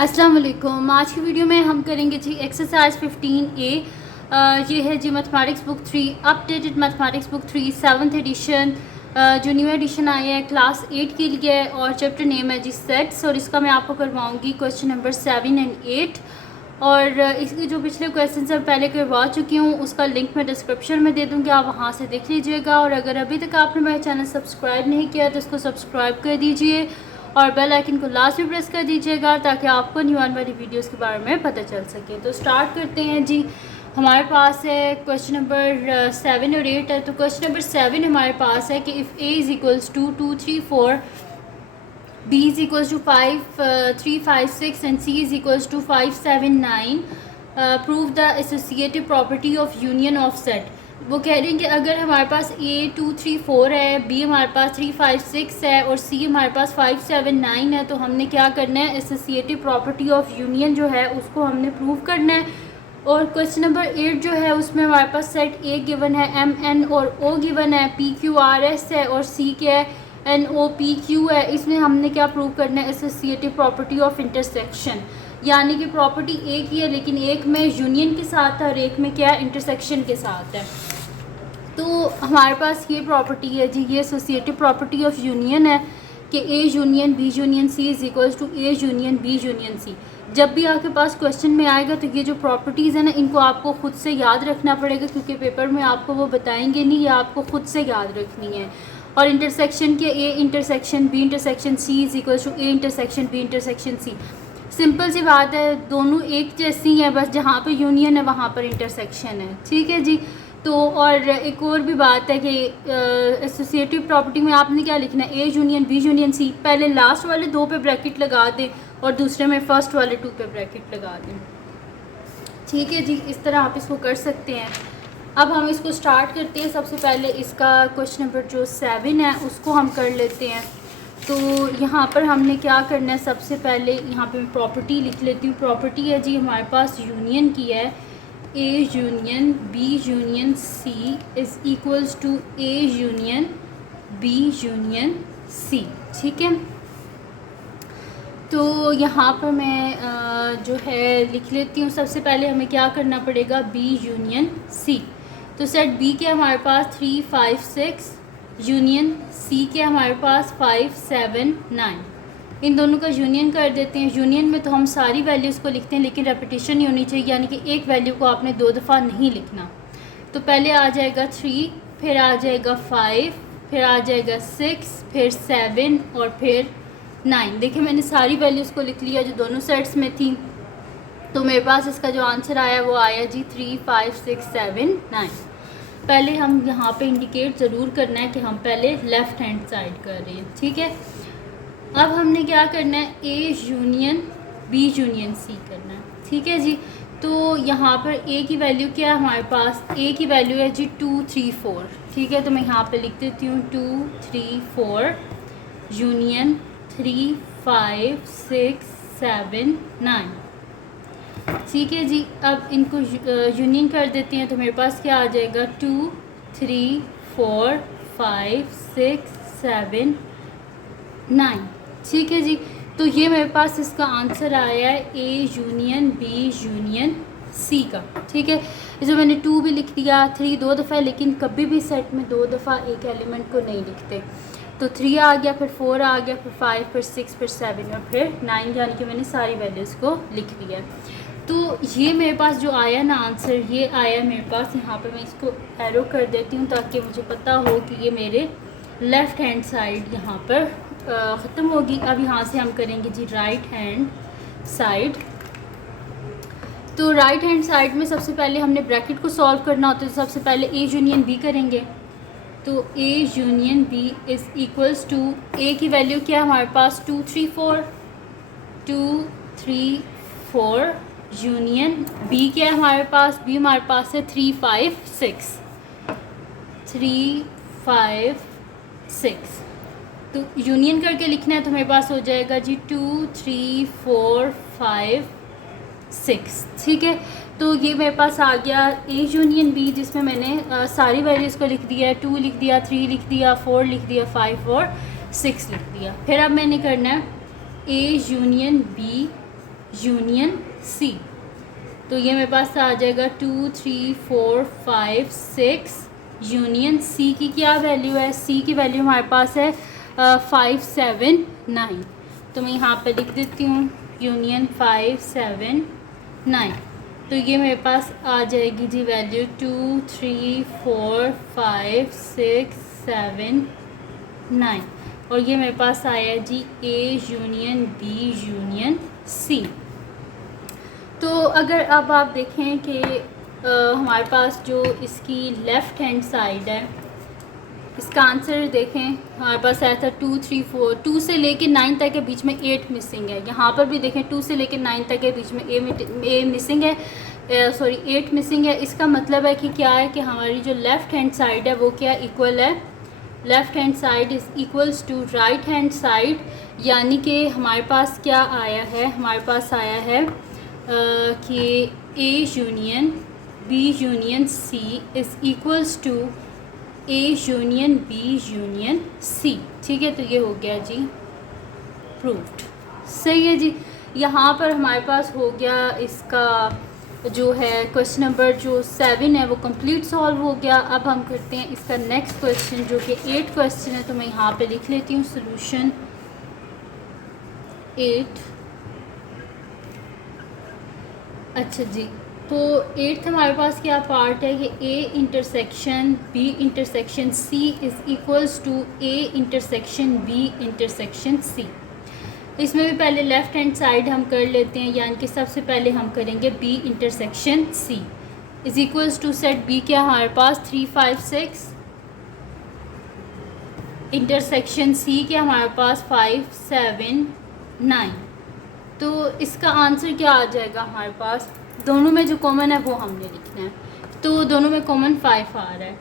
अस्सलाम वालेकुम। आज की वीडियो में हम करेंगे जी एक्सरसाइज 15A। ये है जी mathematics book 3, updated mathematics book 3 7th edition. जो न्यू एडिशन आई है क्लास 8 के लिए और चैप्टर नेम है जी सेट्स। और इसका मैं आपको करवाऊंगी क्वेश्चन नंबर 7 और 8। और इसके जो पिछले क्वेश्चन मैं पहले करवा चुकी हूँ उसका लिंक मैं डिस्क्रिप्शन में दे दूँगी, आप वहाँ से देख लीजिएगा। और अगर अभी तक आपने मेरा चैनल सब्सक्राइब नहीं किया तो इसको सब्सक्राइब कर दीजिए और बेल आइकन को लास्ट में प्रेस कर दीजिएगा ताकि आपको न्यू आने वाली वीडियोस के बारे में पता चल सके। तो स्टार्ट करते हैं जी। हमारे पास है क्वेश्चन नंबर 7 और 8 है। तो क्वेश्चन नंबर 7 हमारे पास है कि if a is equals to 2 3 4, b is equals to 5 3 5 6 and c is equals to 5 7 9, prove the associative property of union of set. वो कह रहे हैं कि अगर हमारे पास a 2 3 4 है, b हमारे पास 3 5 6 है और c हमारे पास 5 7 9 है, तो हमने क्या करना है, एसोसिएटिव प्रॉपर्टी ऑफ यूनियन जो है उसको हमने प्रूव करना है। और क्वेश्चन नंबर 8 जो है उसमें हमारे पास सेट a गिवन है, m n और o गिवन है, p q r s है और c क्या है, n o p q है। इसमें हमने क्या प्रूव करना है, एसोसिएटिव प्रॉपर्टी ऑफ इंटरसेक्शन। यानी कि प्रॉपर्टी एक ही है लेकिन एक में यूनियन के साथ है और एक में क्या है, इंटरसेक्शन के साथ है। तो हमारे पास ये प्रॉपर्टी है जी, ये एसोसिएटिव प्रॉपर्टी ऑफ यूनियन है कि A union B union C is equals to A union B union C. जब भी आपके पास क्वेश्चन में आएगा तो ये जो प्रॉपर्टीज़ है ना, इनको आपको ख़ुद से याद रखना पड़ेगा क्योंकि पेपर में आपको वो बताएंगे नहीं, ये आपको ख़ुद से याद रखनी है। और इंटरसेक्शन के A intersection B intersection C is equals to A intersection B intersection C. Simple सी बात है, दोनों एक जैसी हैं, बस जहाँ पे यूनियन है वहाँ पर इंटरसेक्शन है। ठीक है जी। तो और एक और भी बात है कि एसोसिएटिव प्रॉपर्टी में आपने क्या लिखना है, A union B union C. पहले लास्ट वाले 2 पे ब्रैकेट लगा दें और दूसरे में फर्स्ट वाले 2 पे ब्रैकेट लगा दें। ठीक है जी, इस तरह आप इसको कर सकते हैं। अब हम इसको स्टार्ट करते हैं। सबसे पहले इसका क्वेश्चन नंबर जो 7 है उसको हम कर लेते हैं। तो यहाँ पर हमने क्या करना है, सबसे पहले यहाँ पे मैं प्रॉपर्टी लिख लेती हूँ। प्रॉपर्टी है जी हमारे पास यूनियन की है, A union B union C is equals to A union B union C. ठीक है, तो यहाँ पर मैं जो है लिख लेती हूँ। सबसे पहले हमें क्या करना पड़ेगा, बी यूनियन सी। तो सेट बी के हमारे पास 3 5 6 यूनियन सी के हमारे पास 5 7 9। इन दोनों का यूनियन कर देते हैं। यूनियन में तो हम सारी वैल्यूज़ को लिखते हैं लेकिन रेपिटेशन नहीं होनी चाहिए, यानी कि एक वैल्यू को आपने 2 दफ़ा नहीं लिखना। तो पहले आ जाएगा 3, फिर आ जाएगा 5, फिर आ जाएगा 6, फिर 7 और फिर 9। देखिए मैंने सारी वैल्यूज़ को लिख लिया जो दोनों सेट्स में थी। तो मेरे पास इसका जो आंसर आया वो आया जी 3 5 6 7 9। पहले हम यहाँ पे इंडिकेट ज़रूर करना है कि हम पहले लेफ़्ट हैंड साइड कर रहे हैं। ठीक है, अब हमने क्या करना है, A union B union C करना है। ठीक है जी। तो यहाँ पर ए की वैल्यू क्या है हमारे पास, ए की वैल्यू है जी 2 3 4। ठीक है, तो मैं यहाँ पे लिख देती हूँ 2 3 4 यूनियन 3 5 6 7 9। ठीक है जी। अब इनको यूनियन कर देते हैं तो मेरे पास क्या आ जाएगा, 2 3 4 5 6 7 9। ठीक है जी। तो ये मेरे पास इसका आंसर आया है A union B union C का। ठीक है, इसमें मैंने 2 भी लिख दिया, 3 2 दफ़ा, लेकिन कभी भी सेट में 2 दफ़ा एक एलिमेंट को नहीं लिखते। तो 3 आ गया, फिर 4 आ गया, फिर 5, फिर 6, फिर 7 और फिर 9, यानी कि मैंने सारी वैल्यूज़ को लिख लिया। तो ये मेरे पास जो आया ना आंसर, ये आया मेरे पास। यहाँ पर मैं इसको एरो कर देती हूँ ताकि मुझे पता हो कि ये मेरे लेफ़्ट हैंड साइड यहाँ पर ख़त्म होगी। अब यहाँ से हम करेंगे जी राइट हैंड साइड। तो राइट हैंड साइड में सबसे पहले हमने ब्रैकेट को सॉल्व करना होता है। तो सबसे पहले ए यूनियन बी करेंगे। तो A union B is equals to, A की वैल्यू क्या है हमारे पास, 2 3 4 2 3 4 यूनियन बी क्या है हमारे पास, बी हमारे पास है 3 5 6 3 5 6। तो यूनियन करके लिखना है तो मेरे पास हो जाएगा जी 2 3 4 5 6। ठीक है, तो ये मेरे पास आ गया ए यूनियन बी, जिसमें मैंने सारी वैल्यूज़ को लिख दिया है। 2 लिख दिया, 3 लिख दिया, 4 लिख दिया, 5 और 6 लिख दिया। फिर अब मैंने करना है A union B union C. तो ये मेरे पास आ जाएगा 2 3 4 5 6 यूनियन सी की क्या वैल्यू है, सी की वैल्यू हमारे पास है 5 7 9। तो मैं यहाँ पे लिख देती हूँ यूनियन 5 7 9। तो ये मेरे पास आ जाएगी जी वैल्यू 2 3 4 5 6 7 9। और ये मेरे पास आया जी A union B union C. तो अगर अब आप देखें कि हमारे पास जो इसकी लेफ़्ट हैंड साइड है, इसका आंसर देखें हमारे पास आया था 2 3 4, 2 से लेके 9 तक के बीच में 8 मिसिंग है। यहाँ पर भी देखें 2 से लेके 9 तक के बीच में ए मिसिंग है, 8 मिसिंग है। इसका मतलब है कि क्या है कि हमारी जो लेफ़्ट हैंड साइड है वो क्या इक्वल है, left hand side is equals to right hand side. यानी कि हमारे पास क्या आया है, हमारे पास आया है कि A union B union C is equals to A union B union C. ठीक है, तो ये हो गया जी प्रूव्ड। सही है जी। यहाँ पर हमारे पास हो गया इसका जो है क्वेश्चन नंबर जो 7 है वो कंप्लीट सॉल्व हो गया। अब हम करते हैं इसका नेक्स्ट क्वेश्चन जो कि 8 क्वेश्चन है। तो मैं यहाँ पे लिख लेती हूँ सोल्यूशन 8। अच्छा जी, तो 8th हमारे पास क्या पार्ट है कि A intersection B intersection C is equals to A intersection B intersection C. इसमें भी पहले लेफ़्ट हैंड साइड हम कर लेते हैं, यानी कि सबसे पहले हम करेंगे B intersection C is equals to set B क्या हमारे पास 3 5 6 इंटरसेक्शन सी क्या हमारे पास 5 7 9। तो इसका आंसर क्या आ जाएगा हमारे पास, दोनों में जो कॉमन है वो हमने लिखना है। तो दोनों में कॉमन 5 आ रहा है।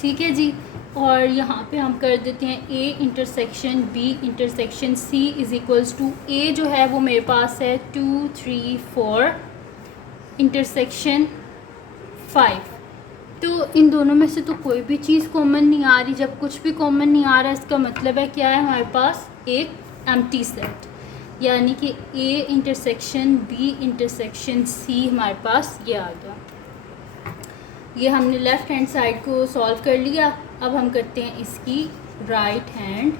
ठीक है जी। और यहाँ पे हम कर देते हैं A intersection B intersection C is equals to A जो है वो मेरे पास है 2 3 4 इंटरसेक्शन 5। तो इन दोनों में से तो कोई भी चीज़ कॉमन नहीं आ रही। जब कुछ भी कॉमन नहीं आ रहा इसका मतलब है क्या है, हमारे पास एक एम्प्टी सेट, यानी कि A intersection B intersection C हमारे पास ये आ गया। ये हमने लेफ़्ट हैंड साइड को सॉल्व कर लिया। अब हम करते हैं इसकी राइट हैंड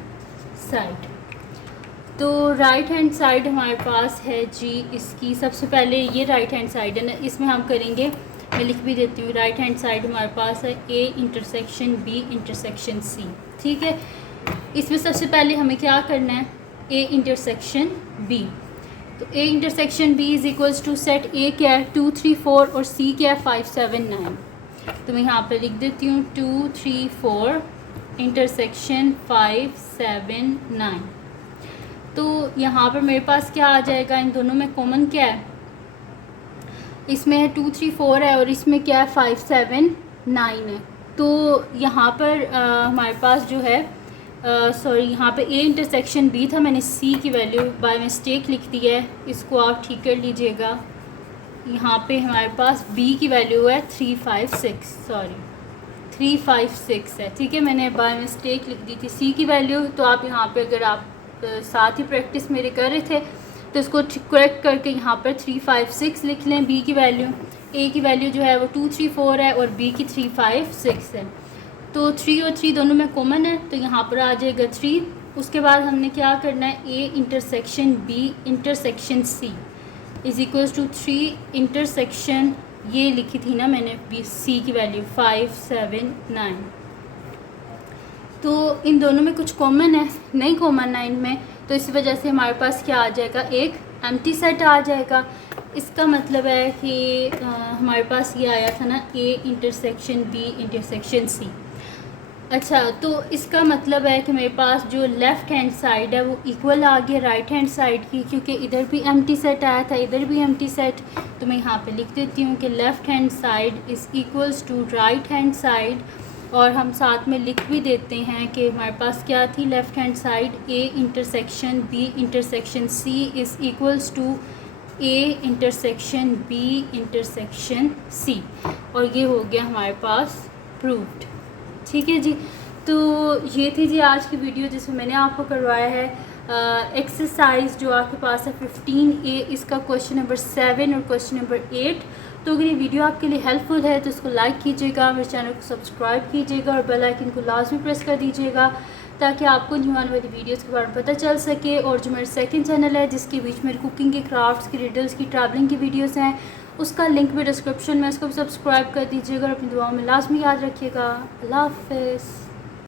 साइड। तो राइट हैंड साइड हमारे पास है जी इसकी, सबसे पहले ये राइट हैंड साइड है ना, इसमें हम करेंगे, मैं लिख भी देती हूँ, राइट हैंड साइड हमारे पास है A intersection B intersection C. ठीक है, इसमें सबसे पहले हमें क्या करना है, ए इंटरसेक्शन बी। तो A intersection B is equals to set A क्या है 2 3 4 और सी क्या है 5 7 9। तो मैं यहाँ पे लिख देती हूँ 2 3 4 इंटरसेक्शन 5 7 9। तो यहाँ पर मेरे पास क्या आ जाएगा, इन दोनों में कॉमन क्या है, इसमें है 2 3 4 है और इसमें क्या है 5 7 9 है। तो यहाँ पर हमारे पास जो है सॉरी यहाँ पे ए इंटरसेक्शन बी था, मैंने सी की वैल्यू बाय मिस्टेक लिख दी है, इसको आप ठीक कर लीजिएगा। यहाँ पे हमारे पास बी की वैल्यू है 3 5 6 सॉरी 3 5 6 है। ठीक है, मैंने बाय मिस्टेक लिख दी थी सी की वैल्यू। तो आप यहाँ पे अगर आप साथ ही प्रैक्टिस मेरे कर रहे थे तो इसको करेक्ट करके यहाँ पर 3 5 6 लिख लें बी की वैल्यू। ए की वैल्यू जो है वो 2 3 4 है और बी की 3 5 6 है। तो 3 और 3 दोनों में कॉमन है, तो यहाँ पर आ जाएगा 3। उसके बाद हमने क्या करना है, A intersection B intersection C is equals to 3 intersection, ये लिखी थी ना मैंने बी सी की वैल्यू 5 7 9। तो इन दोनों में कुछ कॉमन है, नहीं कॉमन है इनमें, तो इस वजह से हमारे पास क्या आ जाएगा, एक एम्प्टी सेट आ जाएगा। इसका मतलब है कि हमारे पास ये आया था ना A intersection B intersection C. अच्छा, तो इसका मतलब है कि मेरे पास जो लेफ़्ट हैंड साइड है वो इक्वल आ गया राइट हैंड साइड की, क्योंकि इधर भी एम्प्टी सेट आया था इधर भी एम्प्टी सेट। तो मैं यहाँ पे लिख देती हूँ कि left hand side is equals to right hand side, और हम साथ में लिख भी देते हैं कि हमारे पास क्या थी left hand side, A intersection B intersection C is equals to A intersection B intersection C. और ये हो गया हमारे पास प्रूव्ड। ठीक है जी, तो ये थी जी आज की वीडियो जिसमें मैंने आपको करवाया है एक्सरसाइज जो आपके पास है 15A, इसका क्वेश्चन नंबर 7 और क्वेश्चन नंबर 8। तो अगर ये वीडियो आपके लिए हेल्पफुल है तो इसको लाइक कीजिएगा, मेरे चैनल को सब्सक्राइब कीजिएगा और बेल आइकन को लाजमी प्रेस कर दीजिएगा ताकि आपको न्यू आने वाली वीडियोस के बारे में पता चल सके। और जो मेरा सेकंड चैनल है जिसके बीच में कुकिंग के, क्राफ्ट्स की, रिडल्स की, ट्रैवलिंग की वीडियोस हैं, उसका लिंक भी डिस्क्रिप्शन में, उसको भी सब्सक्राइब कर दीजिएगा और अपनी दुआओं में लाजमी याद रखिएगा। अल्लाह हाफ़िज़।